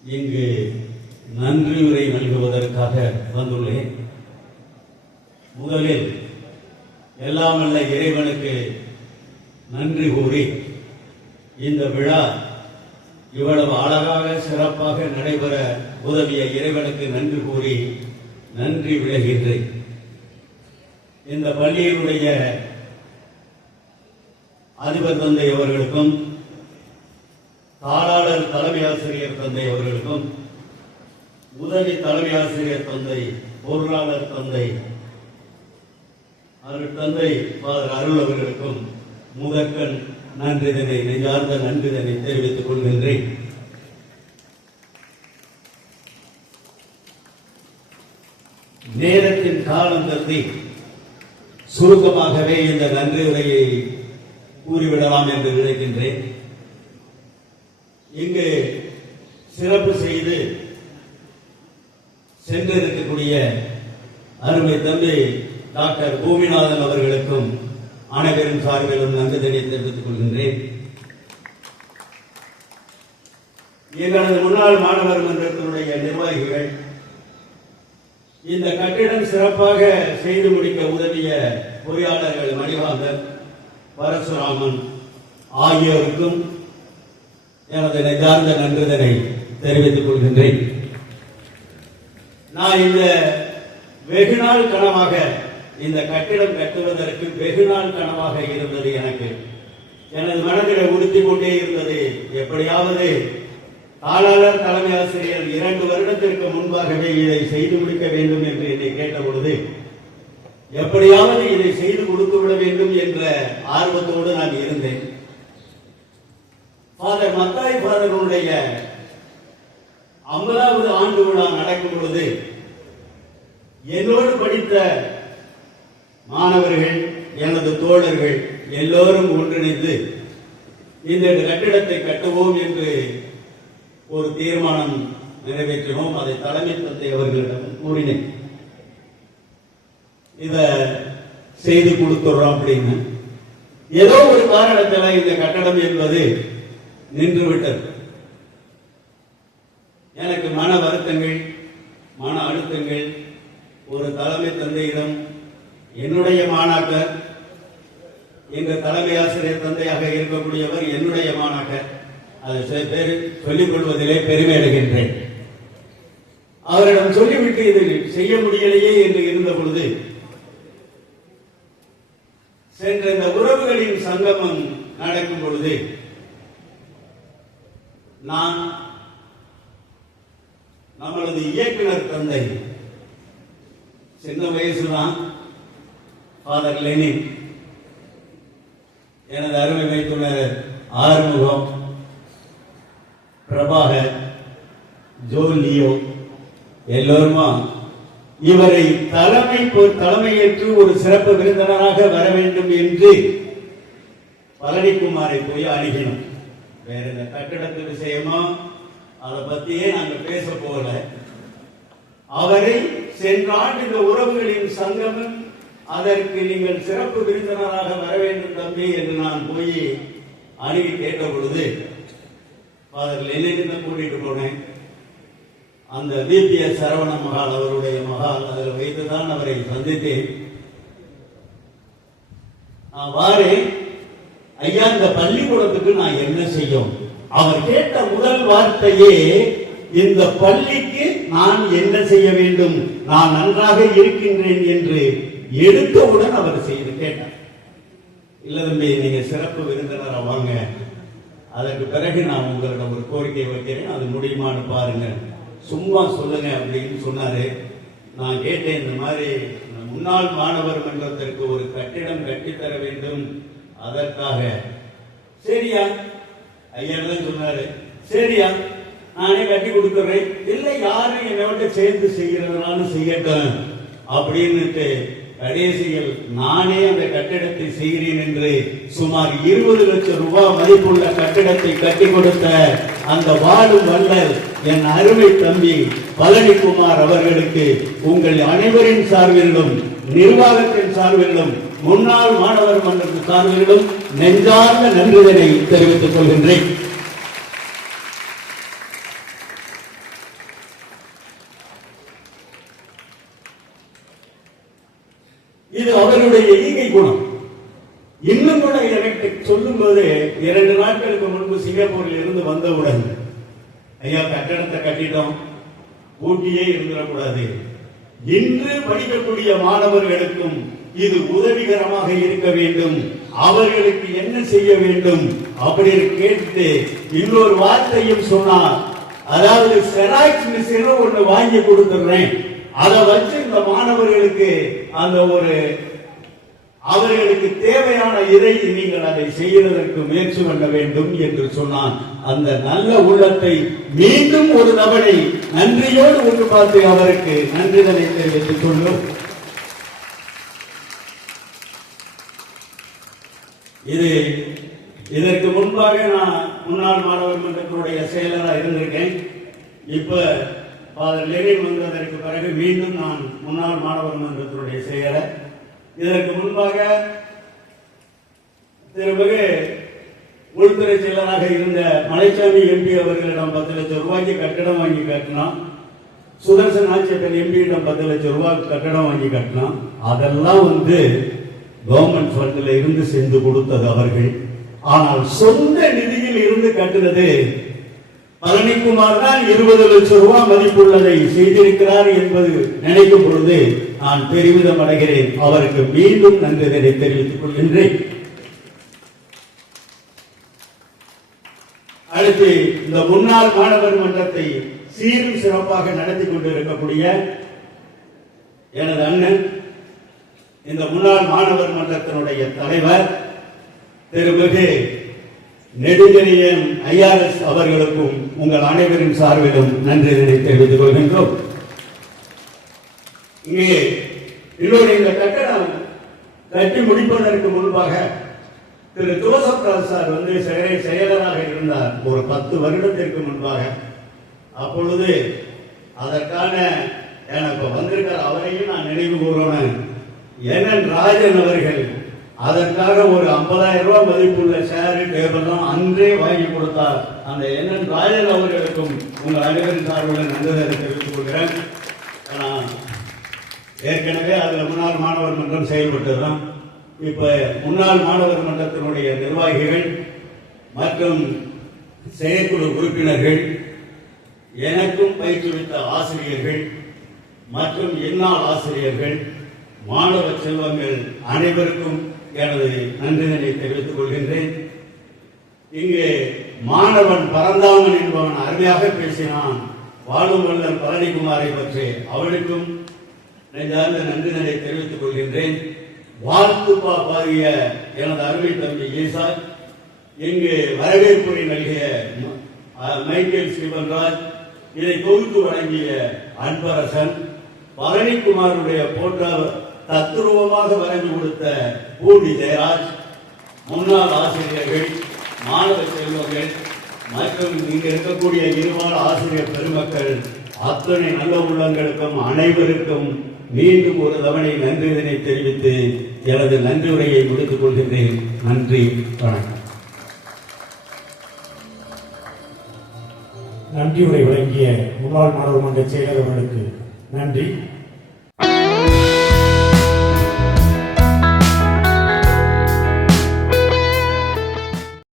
இங்கு நன்றியுரை நல்குவதற்காக வந்துள்ளேன். முதலில் எல்லாம் வல்ல இறைவனுக்கு நன்றி கூறி இந்த விழா இவ்வளவு அழகாக சிறப்பாக நடைபெற உதவிய இறைவனுக்கு நன்றி கூறி நன்றி விளைகின்றேன். இந்த பள்ளியினுடைய அதிபர் தந்தை அவர்களுக்கும், தாளாளர் தலைமை ஆசிரியர் தந்தை அவர்களுக்கும், உதவி தலைமை ஆசிரியர் தந்தை, பொருளாளர் தந்தை தந்தை ஃபாதர் அருள் அவர்களுக்கும் முதற்கண் நன்றிதனை, நெஞ்சார்ந்த நன்றிதனை தெரிவித்துக் கொள்கின்றேன். நேரத்தின் காலம் கருதி சுருக்கமாகவே இந்த நன்றி உரையை கூறிவிடலாம் என்று நினைக்கின்றேன். இங்கு சிறப்பு செய்து சென்றிருக்கக்கூடிய அருமை தம்பி டாக்டர் பூமிநாதன் அவர்களுக்கும் அனைவரின் சார்பிலும் நன்றிதனை தெரிவித்துக் கொள்கின்றேன். எங்களது முன்னாள் மாணவர் மன்றத்தினுடைய நிர்வாகிகள், இந்த கட்டிடம் சிறப்பாக செய்து முடிக்க உதவிய பொறியாளர்கள் மணிவாந்தர், பரசுராமன் ஆகியோருக்கும் எனது நெஞ்சார்ந்த நன்றிதனை தெரிவித்துக் கொள்கின்றேன். நான் இந்த வெகுநாள் கனவாக இந்த கட்டிடம் கட்டுவதற்கு வெகுநாள் கனவாக இருந்தது. எனது மனதில் உறுத்தி கொண்டே இருந்தது, எப்படியாவது தாளாளர் தலைமை ஆசிரியர் 2 வருடத்திற்கு முன்பாகவே இதை செய்து முடிக்க வேண்டும் என்று என்னை கேட்ட பொழுது, எப்படியாவது இதை செய்து கொடுத்துவிட வேண்டும் என்ற ஆர்வத்தோடு நான் இருந்தேன். ஃபாதர் மத்தாய் ஃபாதருடைய 50வது ஆண்டு விழா நடக்கும் பொழுது என்னோடு படித்த மாணவர்கள், எனது தோழர்கள் எல்லோரும் ஒன்றிணைந்து இந்த கட்டிடத்தை கட்டுவோம் என்று ஒரு தீர்மானம் நிறைவேற்றினோம். அதை தலைமை தந்தை அவர்களிடம் கூறினேன், இத செய்து கொடுத்துறோம் அப்படின்னு. ஏதோ ஒரு காரணத்தில் இந்த கட்டடம் என்பது நின்றுவிட்டது. எனக்கு மன வருத்தங்கள், மன அழுத்தங்கள். ஒரு தலைமை தந்தையிடம் என்னுடைய மாணாக்கர், எங்க தலைமை ஆசிரியர் தந்தையாக இருக்கக்கூடியவர் என்னுடைய மாணாக்கர், அதை சில பேர் சொல்லிக் கொள்வதிலே பெருமை அடைகின்றேன். அவரிடம் சொல்லிவிட்டு இது செய்ய முடியலையே என்று இருந்த பொழுது, சென்ற இந்த உறவுகளின் சங்கமம் நடக்கும் பொழுது நான் நம்மளது இயக்குனர் தந்தை, சின்ன வயசுதான், ஃபாதர் லெனின், எனது அருமை வைத்துள்ளர் ஆறுமுகம், பிரபாகர், ஜோலியோ எல்லோருமா இவரை தலைமையேற்று ஒரு சிறப்பு விருந்தினராக வர வேண்டும் என்று பழனிக்குமாரை போய் அணுகினோம். வேற இந்த கட்டிடத்து விஷயமா அதை பத்தியே நாங்கள் பேச போகல. அவரை சென்ற ஆண்டு இந்த உறவுகளின் சங்கமம், அதற்கு நீங்கள் சிறப்பு விருந்தினராக வர வேண்டும் தம்பி என்று நான் போய் அணுகி கேட்ட பொழுது, ஃபாதர் லெனின் கூட்டிட்டு போனேன். அந்த VPS சரவண மகால் அவருடைய மகால், அதில் வைத்துதான் அவரை சந்தித்தேன். நான் வாரேன் ஐயா, இந்த பள்ளிக்கூடத்துக்கு நான் என்ன செய்யும்? அவர் கேட்ட முதல் வார்த்தையே, இந்த பள்ளிக்கு நான் என்ன செய்ய வேண்டும், நான் நன்றாக இருக்கின்றேன் என்று எடுத்தவுடன் அவர் செய்து கேட்டார். இல்ல தம்பி, நீங்க சிறப்பு விருந்தினராக வாங்க, அதற்கு பிறகு நான் உங்களிடம் ஒரு கோரிக்கை வைக்கிறேன், அது முடியுமான்னு பாருங்க, சும்மா சொல்லுங்க அப்படின்னு சொன்னாரு. நான் கேட்டேன், இந்த மாதிரி முன்னாள் மாணவர் மன்றத்திற்கு ஒரு கட்டிடம் கட்டித்தர வேண்டும், அதற்காக. சரியா ஐயா தான் சொன்னாரு, சரியா நானே கட்டி கொடுத்துறேன், இல்லை யாரும் என்னோட சேர்ந்து செய்கிறதுனாலும் செய்யட்டும் அப்படின்னுட்டு கடைசியில் நானே அந்த கட்டிடத்தை செய்கிறேன் என்று சுமார் 20 லட்சம் ரூபாய் மதிப்புள்ள கட்டிடத்தை கட்டி கொடுத்த அந்த வாழும் வள்ளல் என் அருமை தம்பி பழனிக்குமார் அவர்களுக்கு உங்கள் அனைவரின் சார்பிலும், நிர்வாகத்தின் சார்பிலும், முன்னாள் மாணவர் மன்றத்தின் சார்பிலும் நெஞ்சார்ந்த நன்றிதனை தெரிவித்துக் கொள்கின்றேன். இது அவர்களுடைய ஈகை குணம். இன்னும் கூட எனக்கு சொல்லும் போது 2 நாட்களுக்கு முன்பு சிங்கப்பூரில் இருந்து வந்தவுடன், ஐயா கட்டடத்தை கட்டிட்டோம், ஊட்டியே இருந்துடக்கூடாது, இன்று படிக்கக்கூடிய மாணவர்களுக்கும் இது உதவிகரமாக இருக்க வேண்டும், அவர்களுக்கு என்ன செய்ய வேண்டும் அப்படின்னு கேட்டு இன்னொரு வார்த்தையும் சொன்னார். அதாவது செராக்ஸ் மிஷின் ஒன்று வாங்கி கொடுத்துறேன், அதை வச்சு இந்த மாணவர்களுக்கு அந்த ஒரு அவர்களுக்கு தேவையான இதை நீங்கள் அதை செய்வதற்கு முயற்சி பண்ண வேண்டும் என்று சொன்னான். அந்த நல்ல உள்ளத்தை மீண்டும் ஒரு தவணை நன்றியோடு ஒன்று பார்த்து அவருக்கு நன்றிதனை தெரிவித்துக் கொள்ளும். இதற்கு முன்பாக நான் முன்னாள் மாணவர் மன்றத்தினுடைய செயலராக இருந்திருக்கேன். இப்ப ஃபாதர் லெனின் வந்ததற்கு பிறகு மீண்டும் நான் முன்னாள் மாணவர் மன்றத்தினுடைய செயலர். இதற்கு முன்பாக திருமிகு உள்துறை செயலராக இருந்த மலைச்சாமி எம்பி அவர்களிடம் 10 லட்சம் ரூபாய்க்கு கட்டடம் வாங்கி கட்டினோம். சுதர்சன் ஆட்சியர் எம்பியிடம் 10 லட்சம் ரூபாய் கட்டடம் வாங்கி கட்டினோம். அதெல்லாம் கவர்மெண்ட் ஃபண்டில் இருந்து சென்று கொடுத்தது அவர்கள். ஆனால் சொந்த நிதியில் இருந்து கட்டுறது பழனிக்குமார் தான் 20 லட்சம் ரூபாய் மதிப்புள்ளதை செய்திருக்கிறார் என்பது நினைக்கும் பொழுது நான் பெருமிதம் அடைகிறேன். அவருக்கு மீண்டும் நன்றிகளை தெரிவித்துக் கொள்கின்றேன். அடுத்து இந்த முன்னாள் மாணவர் மன்றத்தை சீரும் சிறப்பாக நடத்தி கொண்டிருக்கக்கூடிய எனது அண்ணன், இந்த முன்னாள் மாணவர் மன்றத்தினுடைய தலைவர் திருமிகு நெடுஞ்செழியன் ஐஆர்எஸ் அவர்களுக்கும் உங்கள் அனைவரின் சார்பிலும் நன்றிகளை தெரிவித்துக் கொள்கின்றோம். இங்கே இன்னொரு இந்த கட்டடம் கட்டி முடிப்பதற்கு முன்பாக திரு ஜோசப் ராஜ் சார் செயலராக இருந்தார் ஒரு 10 வருடத்திற்கு முன்பாக. அப்பொழுது அதற்கான எனக்கு வந்திருக்கிற அவரையும் நான் நினைவு கூறணும். என் ராஜன் அவர்கள் அதற்காக ஒரு 50,000 ரூபாய் மதிப்புள்ள சேரு டேபிள்லாம் அன்றே வாங்கி கொடுத்தார். அந்த என் ராஜன் அவர்களுக்கும் உங்கள் அனைவரின் சார்புடன் நன்றிகளை தெரிவித்துக் கொள்கிறேன். ஏற்கனவே அதுல முன்னாள் மாணவர் மன்றம் செயல்பட்டதுதான். இப்ப முன்னாள் மாணவர் மன்றத்தினுடைய நிர்வாகிகள் மற்றும் செயற்குழு உறுப்பினர்கள், எனக்கும் பயிற்றுவித்த ஆசிரியர்கள் மற்றும் என்னால் ஆசிரியர்கள், மாணவ செல்வங்கள் அனைவருக்கும் எனது நன்றிதனை தெரிவித்துக் கொள்கின்றேன். இங்கு மாணவன் பரந்தாமன் என்பவன் அருமையாக பேசினான். வாழும் வல்லன் பழனிக்குமாரை பற்றி அவனுக்கும் நெஞ்சார்ந்த நன்றிதனை தெரிவித்துக் கொள்கின்றேன். வாழ்த்துப்பா பாடிய எனது அருமை தம்பி ஈசா, இங்கு வரவேற்புரை நல்கிய மைக்கேல் ஸ்ரீவன்ராஜ், இதை தொகுத்து வழங்கிய அன்பரசன், பழனிக்குமாருடைய போன்ற தத்துருவமாக வரைந்து கொடுத்த பூண்டி ஜெயராஜ், முன்னாள் ஆசிரியர்கள், மாணவ செல்வங்கள் மற்றும் இங்கு இருக்கக்கூடிய இருவாழ் ஆசிரியர் பெருமக்கள் அத்தனை நல்ல உள்ளங்களுக்கும் அனைவருக்கும் மீண்டும் ஒரு தவணை நன்றிதனை தெரிவித்து எனது நன்றி உரையை முடித்துக் கொள்கின்றேன். நன்றி, வணக்கம். நன்றி உரை வழங்கிய முன்னாள் மாணவர் மன்ற செயலர் அவர்களுக்கு நன்றி.